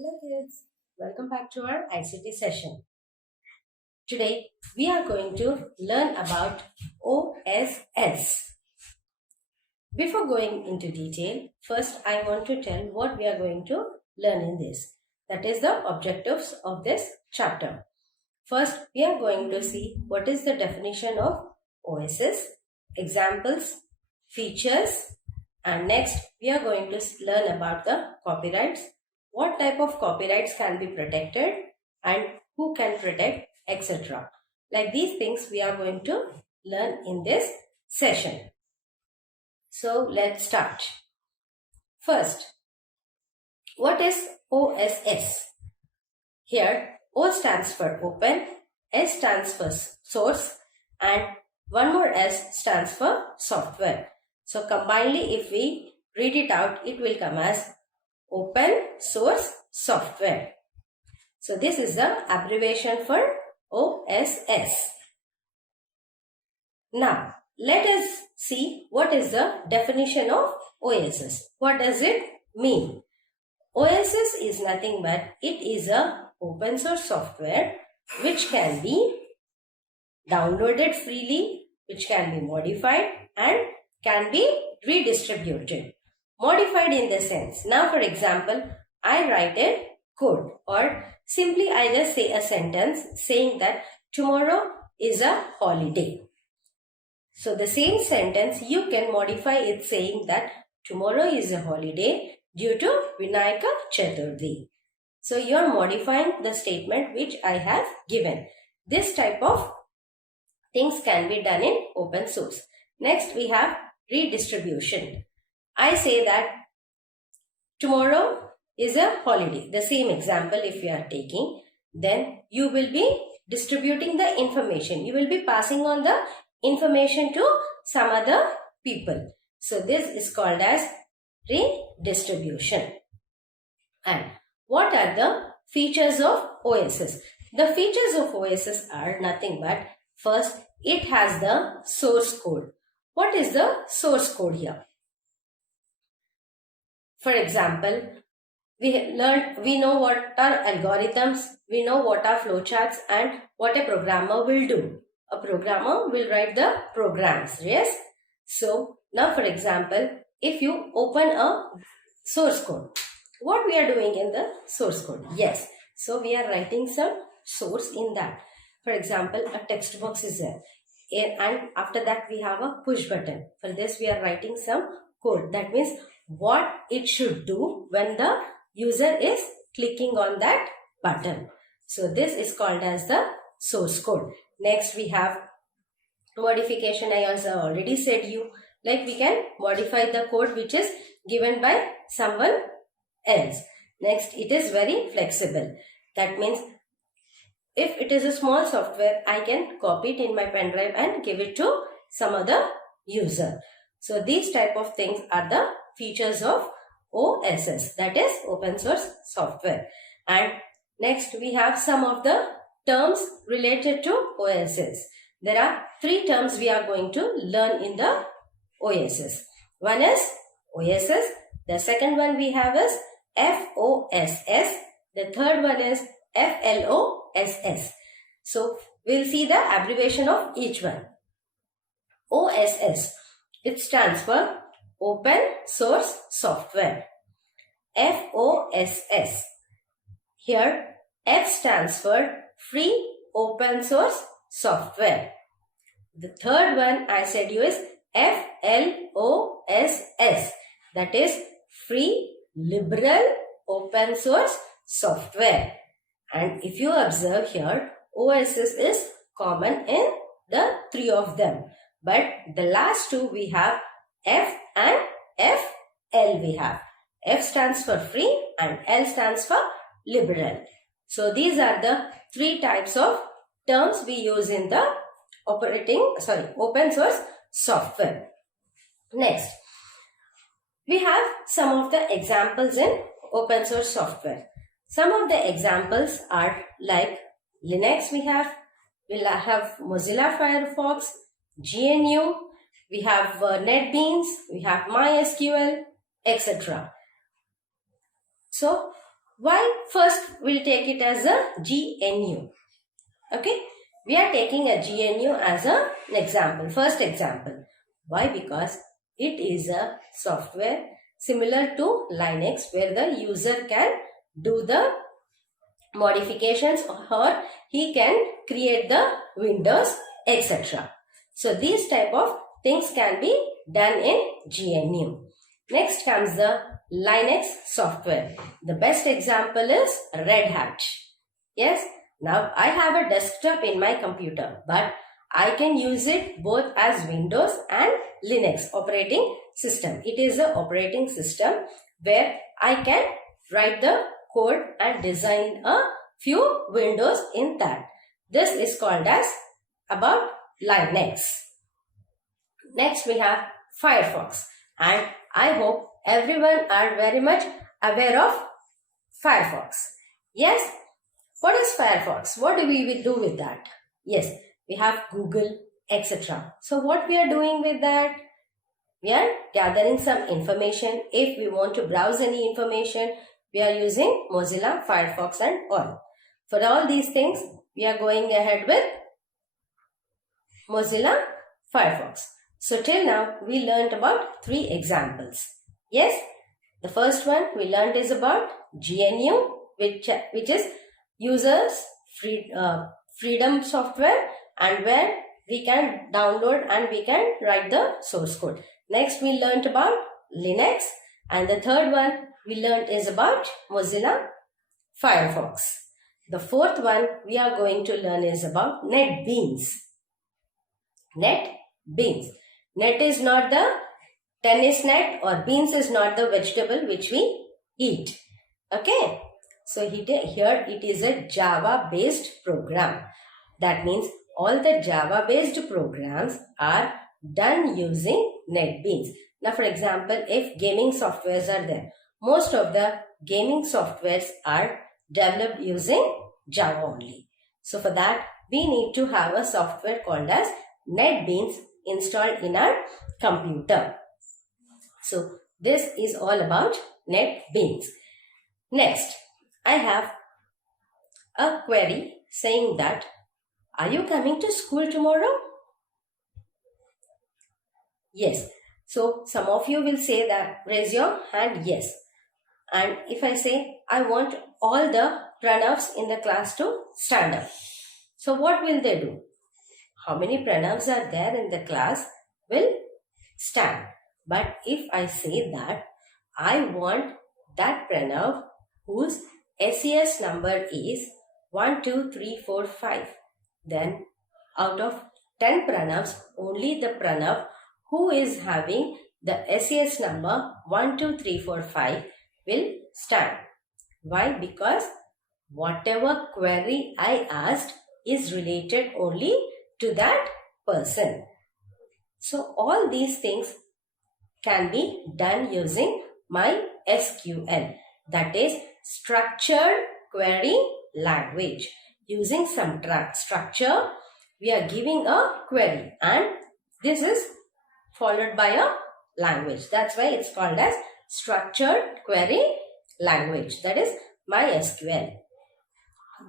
Hello kids, welcome back to our ICT session. Today we are going to learn about OSS. Before going into detail, first I want to tell what we are going to learn in this. That is the objectives of this chapter. First, we are going to see what is the definition of OSS, examples, features, and next we are going to learn about the copyrights, what type of copyrights can be protected and who can protect, etc. Like these things we are going to learn in this session. So let's start. First, what is OSS? Here, O stands for open, S stands for source, and one more S stands for software. So combinedly, if we read it out, it will come as open source software. So this is the abbreviation for OSS. Now, let us see what is the definition of OSS. What does it mean? OSS is nothing but it is a open source software which can be downloaded freely, which can be modified and can be redistributed. Modified in the sense, now for example, I write a code or simply I just say a sentence saying that tomorrow is a holiday. So the same sentence you can modify it saying that tomorrow is a holiday due to Vinayaka Chaturthi. So you are modifying the statement which I have given. This type of things can be done in open source. Next we have redistribution. I say that tomorrow is a holiday. The same example if you are taking, then you will be distributing the information. You will be passing on the information to some other people. So this is called as redistribution. And what are the features of OSS? The features of OSS are nothing but first, it has the source code. What is the source code here? For example, we know what are algorithms, we know what are flowcharts and what a programmer will do. A programmer will write the programs, yes? So, now for example, if you open a source code, what we are doing in the source code? Yes, so we are writing some source in that. For example, a text box is there and after that we have a push button. For this we are writing some code. That means what it should do when the user is clicking on that button. So this is called as the source code. Next we have modification. I also already said you, like we can modify the code which is given by someone else. Next, it is very flexible. That means if it is a small software, I can copy it in my pen drive and give it to some other user. So these type of things are the features of OSS, that is open source software. And next we have some of the terms related to OSS. There are 3 terms we are going to learn in the OSS. One is OSS. The second one we have is FOSS. The third one is FLOSS. So we'll see the abbreviation of each one. OSS. It stands for Open Source Software. FOSS. Here F stands for Free Open Source Software. The third one I said you is FLOSS. That is Free Liberal Open Source Software. And if you observe here, OSS is common in the 3 of them. But the last 2 we have F and FL we have. F stands for free and L stands for liberal. So these are the 3 types of terms we use in the open source software. Next, we have some of the examples in open source software. Some of the examples are like Linux we'll have Mozilla Firefox, GNU, we have NetBeans, we have MySQL, etc. So Why? First, we'll take it as a GNU. Okay, we are taking a GNU as an example, first example. Why? Because it is a software similar to Linux where the user can do the modifications or he can create the windows, etc. So these type of things can be done in GNU. Next comes the Linux software. The best example is Red Hat. Yes, now I have a desktop in my computer, but I can use it both as Windows and Linux operating system. It is an operating system where I can write the code and design a few windows in that. This is called as about Linux. Next we have Firefox, and I hope everyone are very much aware of Firefox. Yes, what is Firefox? What do we do with that? Yes, we have Google, etc. So what we are doing with that? We are gathering some information. If we want to browse any information, we are using Mozilla, Firefox and all. For all these things, we are going ahead with Mozilla, Firefox. So till now, we learned about 3 examples. Yes, the first one we learned is about GNU, which is users freedom software, and where we can download and we can write the source code. Next, we learned about Linux, and the third one we learned is about Mozilla, Firefox. The fourth one we are going to learn is about NetBeans. NetBeans. Net is not the tennis net, or beans is not the vegetable which we eat. Okay. So here it is a Java based program. That means all the Java based programs are done using NetBeans. Now for example, if gaming softwares are there, most of the gaming softwares are developed using Java only. So for that, we need to have a software called as NetBeans installed in our computer. So this is all about NetBeans. Next, I have a query saying that, are you coming to school tomorrow? Yes. So some of you will say that, raise your hand, yes. And if I say, I want all the pranavs in the class to stand up. So what will they do? How many pranavs are there in the class will stand. But if I say that I want that pranav whose SCTS number is 1, 2, 3, 4, 5, then out of 10 pranavs, only the pranav who is having the SCTS number 1, 2, 3, 4, 5 will stand. Why? Because whatever query I asked is related only to that person. So all these things can be done using MySQL, that is structured query language. Using some structure, we are giving a query and this is followed by a language. That's why it's called as structured query language, that is MySQL.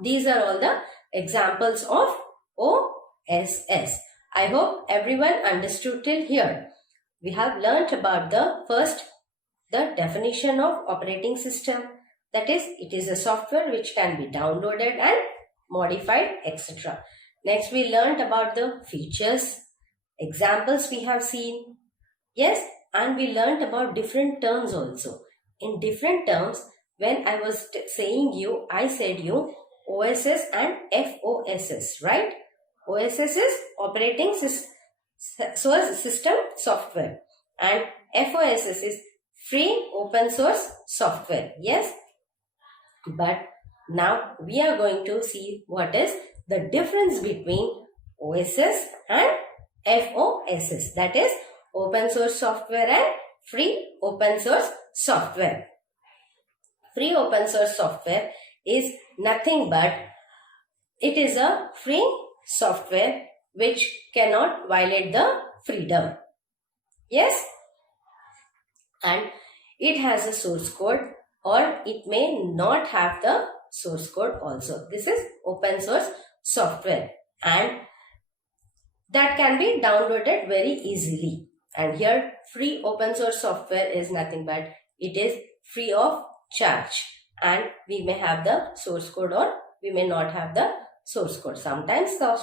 These are all the examples of OSS. I hope everyone understood till here. We have learnt about the definition of operating system. That is, it is a software which can be downloaded and modified, etc. Next, we learnt about the features, examples we have seen. Yes, and we learnt about different terms also. In different terms, when I was saying you, I said you OSS and FOSS, right? OSS is operating system software and FOSS is free open source software. Yes, but now we are going to see what is the difference between OSS and FOSS, that is open source software and free open source software. Free open source software is nothing but it is a free software which cannot violate the freedom. Yes, and it has a source code or it may not have the source code also. This is open source software and that can be downloaded very easily. And here free open source software is nothing but it is free of charge, and we may have the source code or we may not have the source code. Sometimes the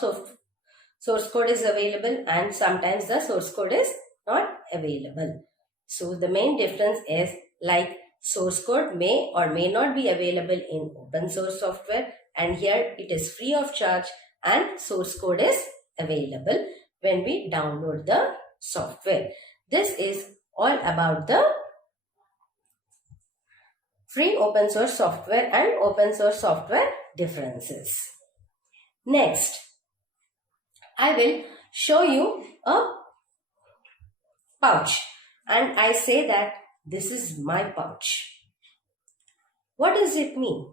source code is available and sometimes the source code is not available. So the main difference is like source code may or may not be available in open source software, and here it is free of charge and source code is available when we download the software. This is all about the free open source software and open source software differences. Next, I will show you a pouch and I say that this is my pouch. What does it mean?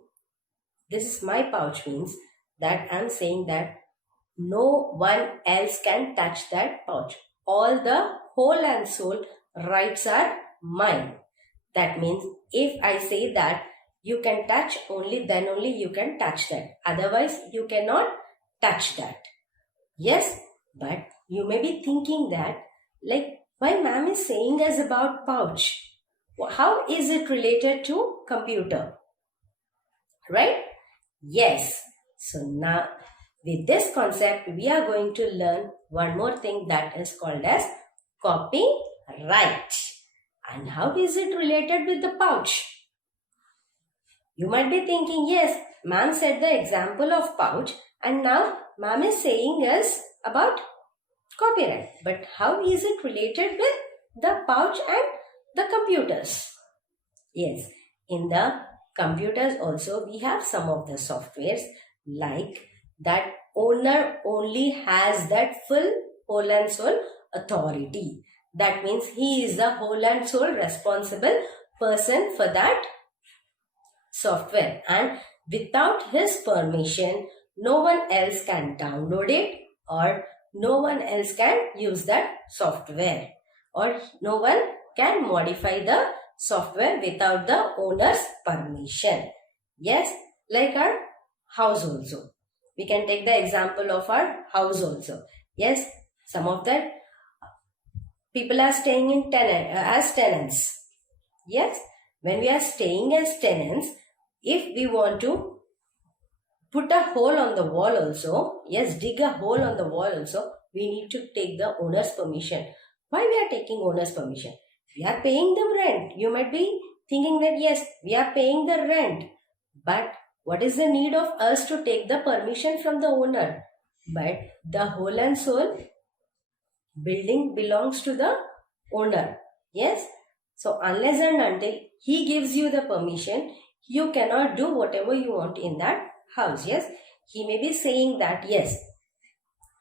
This is my pouch means that I am saying that no one else can touch that pouch. All the whole and soul rights are mine. That means if I say that you can touch, only then only you can touch that. Otherwise you cannot touch that. Yes, but you may be thinking that like why ma'am is saying us about pouch. How is it related to computer? Right? Yes. So now with this concept we are going to learn one more thing that is called as copyright. And how is it related with the pouch? You might be thinking, yes, ma'am said the example of pouch and now ma'am is saying us about copyright. But how is it related with the pouch and the computers? Yes, in the computers also we have some of the softwares like that owner only has that full whole and soul authority. That means he is the whole and soul responsible person for that software, and without his permission no one else can download it or no one else can use that software or no one can modify the software without the owner's permission. Yes, like our house also. We can take the example of our house also. Yes, some of the people are staying in as tenants. Yes, when we are staying as tenants, if we want to put a hole on the wall also, yes, dig a hole on the wall also, we need to take the owner's permission. Why we are taking owner's permission? We are paying them rent. You might be thinking that yes, we are paying the rent. But what is the need of us to take the permission from the owner? But the whole and soul building belongs to the owner. Yes. So unless and until he gives you the permission, you cannot do whatever you want in that house. Yes. He may be saying that yes,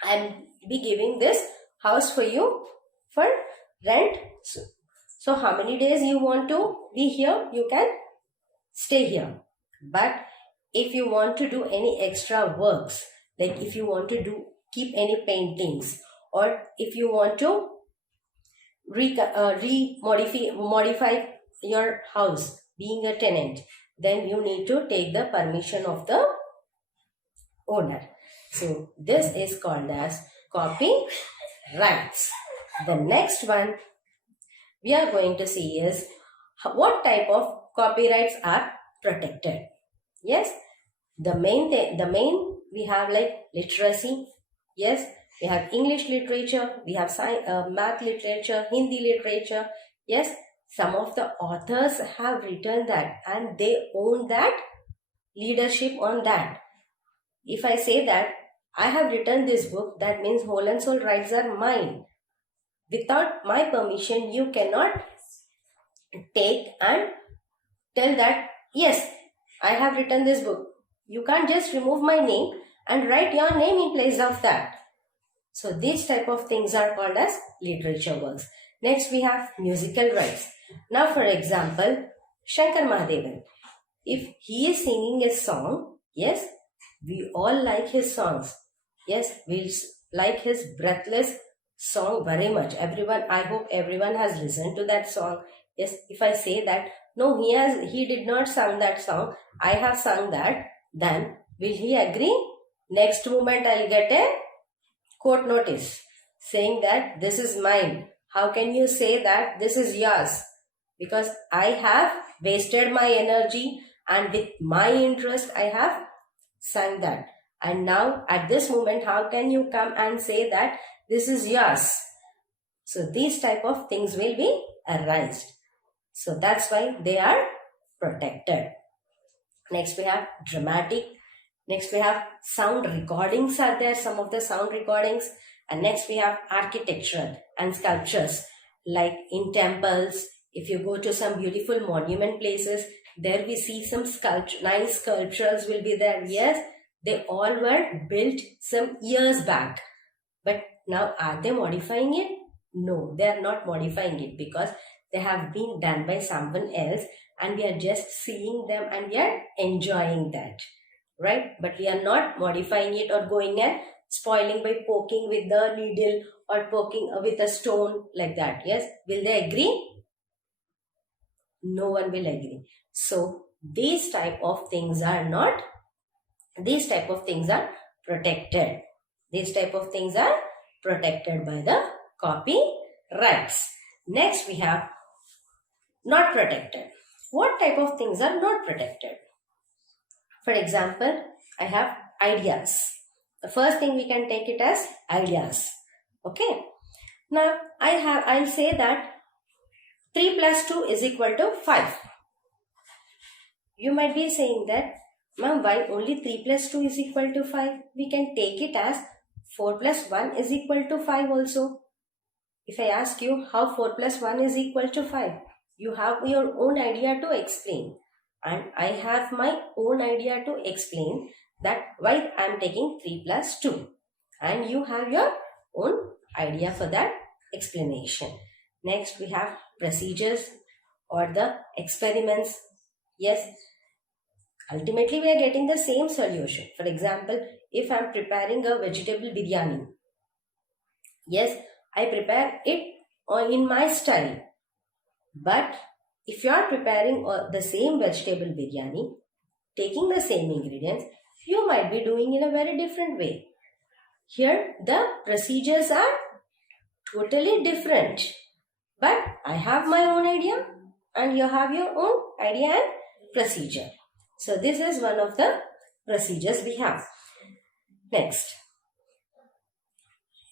I'll be giving this house for you for rent. So how many days you want to be here, you can stay here. But if you want to do any extra works, like if you want to keep any paintings, or if you want to modify your house being a tenant, then you need to take the permission of the owner. So this is called as copyrights. The next one we are going to see is what type of copyrights are protected. Yes, the main we have like literacy. Yes, we have English literature, we have math literature, Hindi literature. Yes, some of the authors have written that and they own that leadership on that. If I say that I have written this book, that means whole and soul rights are mine. Without my permission, you cannot take and tell that, yes, I have written this book. You can't just remove my name and write your name in place of that. So these type of things are called as literature works. Next we have musical rights. Now for example, Shankar Mahadevan. If he is singing a song, yes, we all like his songs. Yes, we like his breathless song very much. I hope everyone has listened to that song. Yes, if I say that No, he did not sing that song. I have sung that. Then will he agree? Next moment I'll get a court notice saying that this is mine. How can you say that this is yours? Because I have wasted my energy and with my interest I have sung that. And now at this moment, how can you come and say that this is yours? So these type of things will be arised. So that's why they are protected. Next we have dramatic. Next we have sound recordings are there, some of the sound recordings. And next we have architectural and sculptures, like in temples. If you go to some beautiful monument places, there we see some nice sculptures will be there. Yes, they all were built some years back. But now are they modifying it? No, they are not modifying it, because they have been done by someone else and we are just seeing them and we are enjoying that. Right? But we are not modifying it or going and spoiling by poking with the needle or poking with a stone like that. Yes? Will they agree? No one will agree. So these type of things are protected. These type of things are protected by the copyrights. Next we have not protected. What type of things are not protected? For example, I have ideas. The first thing we can take it as ideas. Okay. Now I'll say that 3 plus 2 is equal to 5. You might be saying that, ma'am, why only 3 plus 2 is equal to 5? We can take it as 4 plus 1 is equal to 5 also. If I ask you how 4 plus 1 is equal to 5, you have your own idea to explain. And I have my own idea to explain that why I am taking 3 plus 2. And you have your own idea for that explanation. Next we have procedures or the experiments. Yes, ultimately we are getting the same solution. For example, if I am preparing a vegetable biryani, yes, I prepare it in my style. But if you are preparing the same vegetable biryani, taking the same ingredients, you might be doing in a very different way. Here the procedures are totally different. But I have my own idea and you have your own idea and procedure. So this is one of the procedures we have. Next,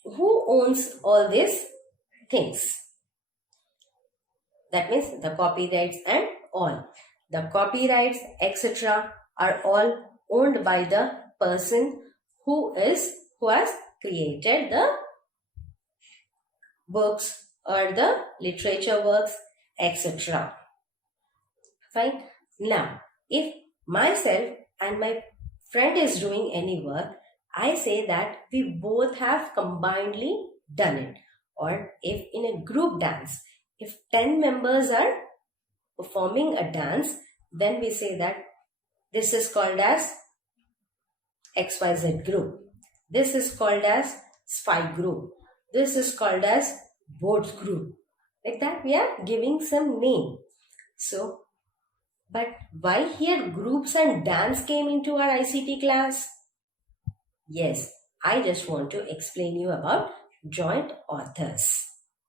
who owns all these things? That means the copyrights and all. The copyrights, etc. are all owned by the person who has created the books or the literature works, etc. Fine. Now, if myself and my friend is doing any work, I say that we both have combinedly done it. Or if in a group dance, if 10 members are performing a dance, then we say that this is called as XYZ group. This is called as spy group. This is called as boards group. Like that we are giving some name. So, but why here groups and dance came into our ICT class? Yes, I just want to explain you about joint authors.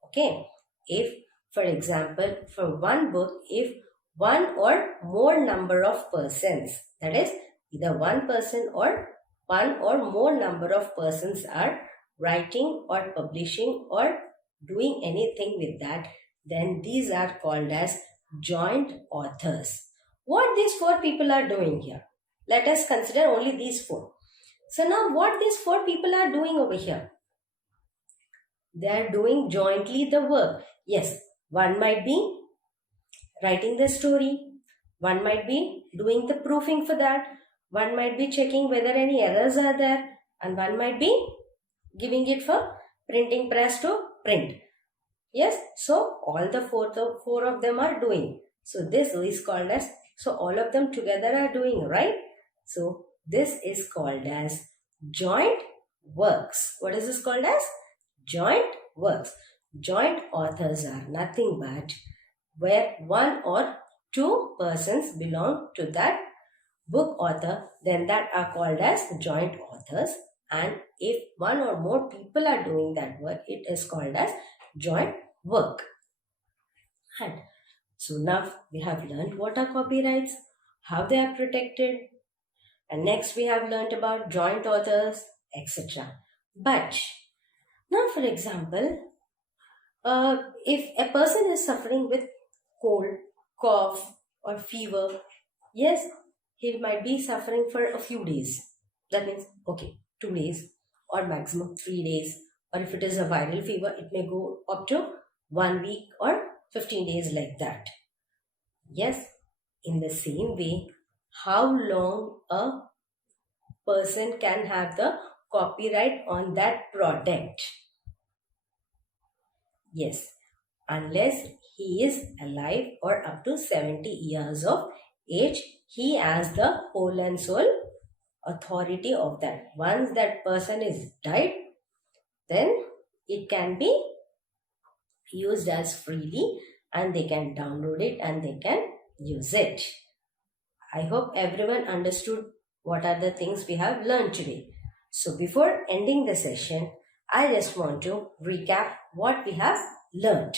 Okay. If, for example, for one book, if one or more number of persons, that is either one person or one or more number of persons are writing or publishing or doing anything with that, then these are called as joint authors. What these 4 people are doing here? Let us consider only these 4. So now what these 4 people are doing over here? They are doing jointly the work. Yes, one might be writing the story. One might be doing the proofing for that. One might be checking whether any errors are there. And one might be giving it for printing press to print. Yes, so all the four of them are doing. So this is called as, so all of them together are doing, right? So this is called as joint works. What is this called as? Joint works. Joint authors are nothing but where one or two persons belong to that book author, then that are called as joint authors. And if one or more people are doing that work, it is called as joint work. And so now we have learned what are copyrights, how they are protected, and next we have learned about joint authors, etc. But now, for example, if a person is suffering with cold, cough, or fever, yes, he might be suffering for a few days. That means, okay, 2 days or maximum 3 days. Or if it is a viral fever, it may go up to 1 week or 15 days like that. Yes, in the same way, how long a person can have the copyright on that product? Yes, unless he is alive or up to 70 years of age, he has the whole and sole authority of that. Once that person is died, then it can be used as freely and they can download it and they can use it. I hope everyone understood what are the things we have learned today. So before ending the session, I just want to recap what we have learned.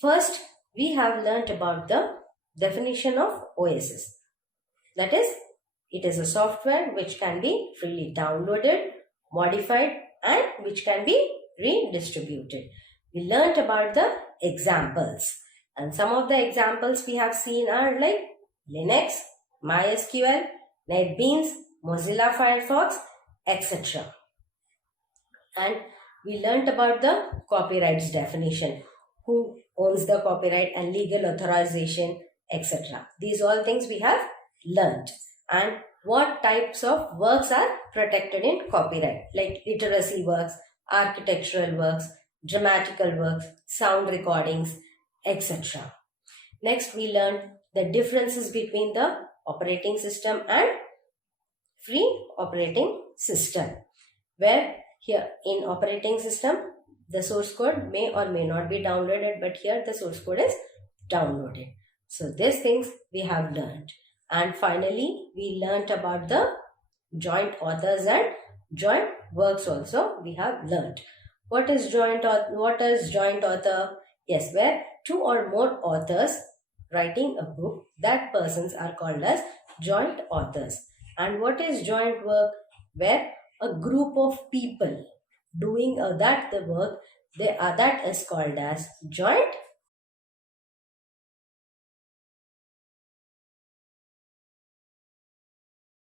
First, we have learnt about the definition of OSS. That is, it is a software which can be freely downloaded, modified, and which can be redistributed. We learnt about the examples. And some of the examples we have seen are like Linux, MySQL, NetBeans, Mozilla Firefox, etc. And we learnt about the copyrights definition, who owns the copyright and legal authorization, etc. These all things we have learnt. And what types of works are protected in copyright, like literacy works, architectural works, dramatical works, sound recordings, etc. Next, we learned the differences between the operating system and free operating system, where here in operating system, the source code may or may not be downloaded, but here the source code is downloaded. So these things we have learned. And finally, we learnt about the joint authors and joint works also we have learnt. What is joint author? Yes, where two or more authors writing a book, that persons are called as joint authors. And what is joint work? Where a group of people doing the work, that is called as joint